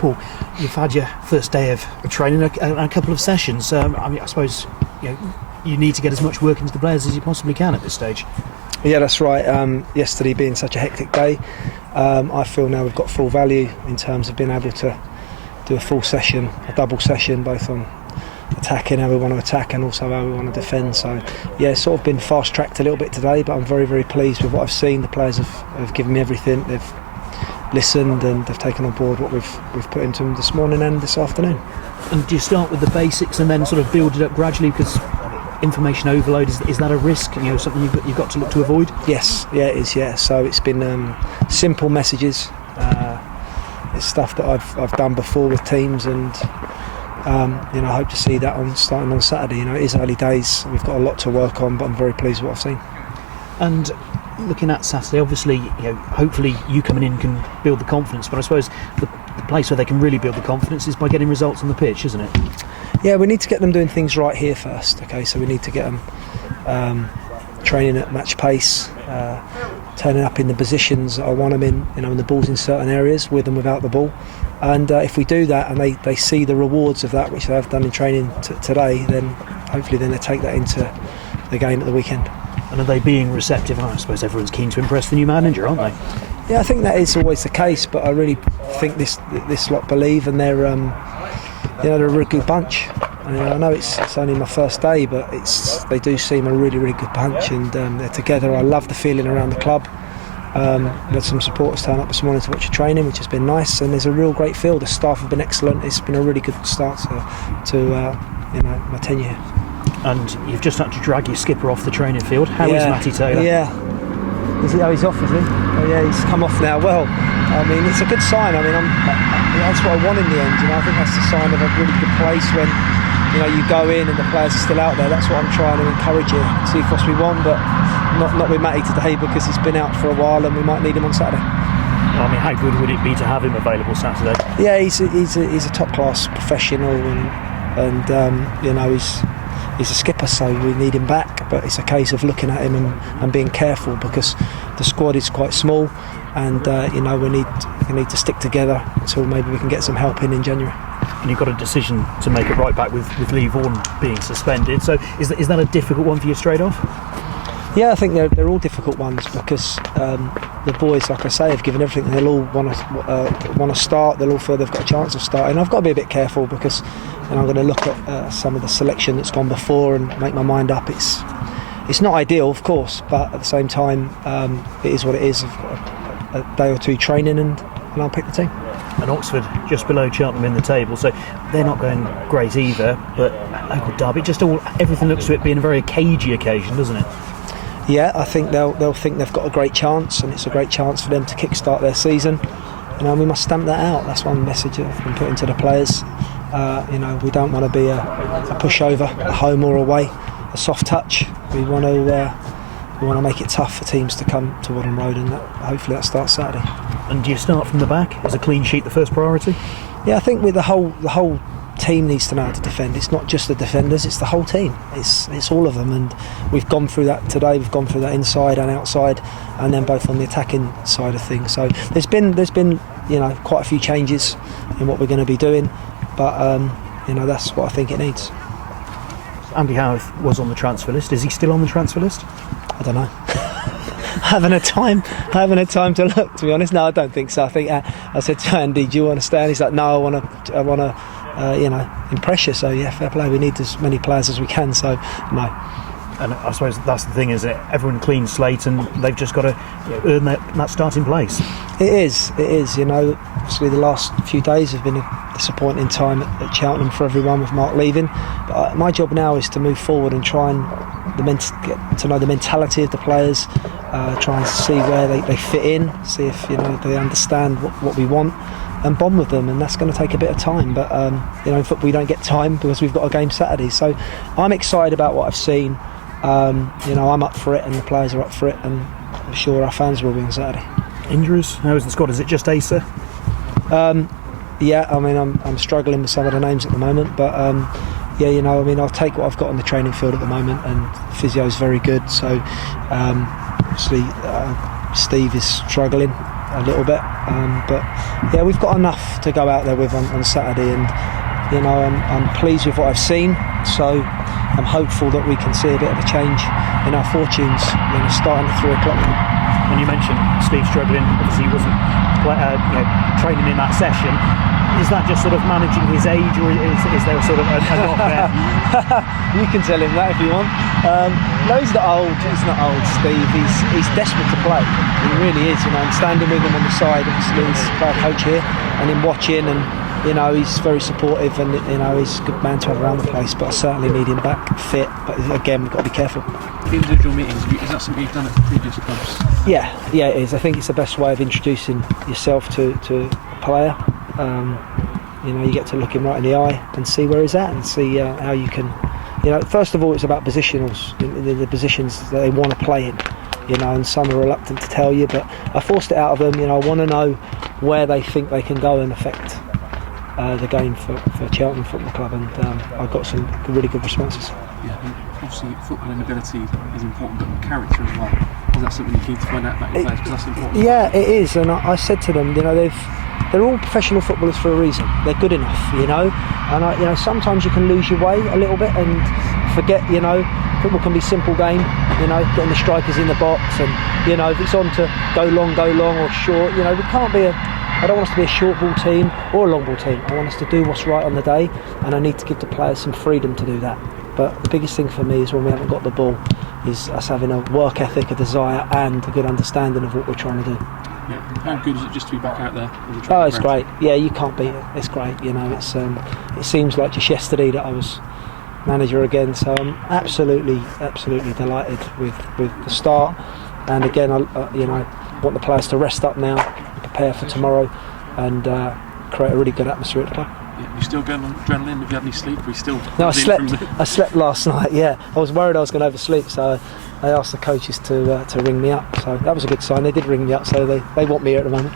Paul, you've had your first day of training and a couple of sessions. I suppose you need to get as much work into the players as you possibly can at this stage. Yeah, that's right. Yesterday being such a hectic day, I feel now we've got full value in terms of being able to do a full session, a double session, both on attacking, how we want to attack, and also how we want to defend. So yeah, it's sort of been fast tracked a little bit today, but I'm very, very pleased with what I've seen. The players have given me everything. They've listened and they've taken on board what we've put into them this morning and this afternoon. And do you start with the basics and then sort of build it up gradually, because information overload, is that a risk, something you've got to look to avoid? Yes, yeah, it is. Yeah, so it's been simple messages. It's stuff that I've done before with teams, and I hope to see that starting on Saturday. It is early days. We've got a lot to work on, but I'm very pleased with what I've seen. And looking at Saturday, obviously, hopefully you coming in can build the confidence. But I suppose the place where they can really build the confidence is by getting results on the pitch, isn't it? Yeah, we need to get them doing things right here first. Okay, so we need to get them training at match pace, turning up in the positions that I want them in. And the ball's in certain areas, with and without the ball. And if we do that, and they see the rewards of that, which they have done in training today, then hopefully they take that into the game at the weekend. And are they being receptive? I suppose everyone's keen to impress the new manager, aren't they? Yeah, I think that is always the case, but I really think this lot believe, and they're they're a really good bunch. I know it's only my first day, but they do seem a really, really good bunch, and they're together. I love the feeling around the club. We had some supporters turn up this morning to watch a training, which has been nice, and there's a real great feel. The staff have been excellent. It's been a really good start to my tenure here. And you've just had to drag your skipper off the training field. How is Matty Taylor? Yeah. He's off, is he? Oh yeah, he's come off now. Well, it's a good sign. That's what I want in the end. I think that's the sign of a really good place when you go in and the players are still out there. That's what I'm trying to encourage you. See what we want, but not with Matty today, because he's been out for a while and we might need him on Saturday. How good would it be to have him available Saturday? Yeah, he's a top class professional, and he's a skipper, so we need him back. But it's a case of looking at him and being careful, because the squad is quite small, and we need to stick together until maybe we can get some help in January. And you've got a decision to make it right back with Lee Vaughan being suspended. So is that a difficult one for you straight off? Yeah, I think they're all difficult ones, because the boys, like I say, have given everything. They'll all want to start. They'll all feel they've got a chance of starting. I've got to be a bit careful, because I'm going to look at some of the selection that's gone before and make my mind up. It's not ideal, of course, but at the same time, it is what it is. I've got a day or two training, and I'll pick the team. And Oxford just below Cheltenham in the table, so they're not going great either. But local derby, everything looks to it being a very cagey occasion, doesn't it? Yeah, I think they'll think they've got a great chance, and it's a great chance for them to kickstart their season. We must stamp that out. That's one message I've been putting to the players. We don't want to be a pushover at home or away, a soft touch. We want to make it tough for teams to come to Woodham Road, and hopefully that starts Saturday. And do you start from the back? Is a clean sheet the first priority? Yeah, I think with the whole team needs to know how to defend. It's not just the defenders, it's the whole team. It's all of them, and we've gone through that today. We've gone through that inside and outside, and then both on the attacking side of things. So there's been quite a few changes in what we're going to be doing, but that's what I think it needs. Andy Howarth was on the transfer list. Is he still on the transfer list? I don't know. I haven't had time to look, to be honest. No, I don't think so. I think I said to Andy, "Do you want to stay?" And he's like, "No, I want to impress you." So yeah, fair play. We need as many players as we can. So no. And I suppose that's the thing, is that everyone clean slate, and they've just got to earn that starting place. It is. Obviously the last few days have been a disappointing time at Cheltenham for everyone, with Mark leaving. But my job now is to move forward and try and get to know the mentality of the players, try and see where they fit in, see if they understand what we want, and bond with them. And that's going to take a bit of time. But in football we don't get time, because we've got a game Saturday. So I'm excited about what I've seen. I'm up for it, and the players are up for it, and I'm sure our fans will be on Saturday. Injuries? How is the squad? Is it just Asa? Yeah, I'm struggling with some of the names at the moment, but I'll take what I've got on the training field at the moment, and physio's very good. So obviously Steve is struggling. a little bit. But yeah, we've got enough to go out there with on Saturday, and you know, I'm pleased with what I've seen. So I'm hopeful that we can see a bit of a change in our fortunes, you know, starting at 3 o'clock. When you mentioned Steve struggling, obviously he wasn't training in that session. Is that just sort of managing his age, or is there sort of a knock there? You can tell him that if you want. No, he's not old. He's not old, Steve. He's desperate to play. He really is. You know, I'm standing with him on the side. Obviously, he's our coach here, and him watching, and you know, he's very supportive, and you know, he's a good man to have around the place. But I certainly need him back fit. But again, we've got to be careful. Individual meetings, is that something you've done at previous clubs? Yeah, it is. I think it's the best way of introducing yourself to a player. You know, you get to look him right in the eye and see where he's at, and see how you can, you know, first of all, it's about positionals, the positions that they want to play in, you know, and some are reluctant to tell you, but I forced it out of them. You know, I want to know where they think they can go and affect the game for Cheltenham Football Club, and I got some really good responses. Yeah, and obviously footballing ability is important, but character as well. Is that something you need to find out about your players? Because that's important. Yeah, it is, and I said to them, you know, they're all professional footballers for a reason. They're good enough, you know. And you know, sometimes you can lose your way a little bit and forget. You know, football can be a simple game. You know, getting the strikers in the box, and you know, if it's on to go long or short. You know, we can't be I don't want us to be a short ball team or a long ball team. I want us to do what's right on the day, and I need to give the players some freedom to do that. But the biggest thing for me is when we haven't got the ball, is us having a work ethic, a desire, and a good understanding of what we're trying to do. Yeah. How good is it just to be back out there? Oh, it's great. Yeah, you can't beat it. It's great. You know, it's it seems like just yesterday that I was manager again. So I'm absolutely delighted with the start. And again, I want the players to rest up now, prepare for tomorrow, and create a really good atmosphere at the club. Yeah, you still going on adrenaline? Have you had any sleep? Or you still? No, I slept last night. Yeah, I was worried I was going to oversleep, so I asked the coaches to ring me up. So that was a good sign. They did ring me up, so they want me here at the moment.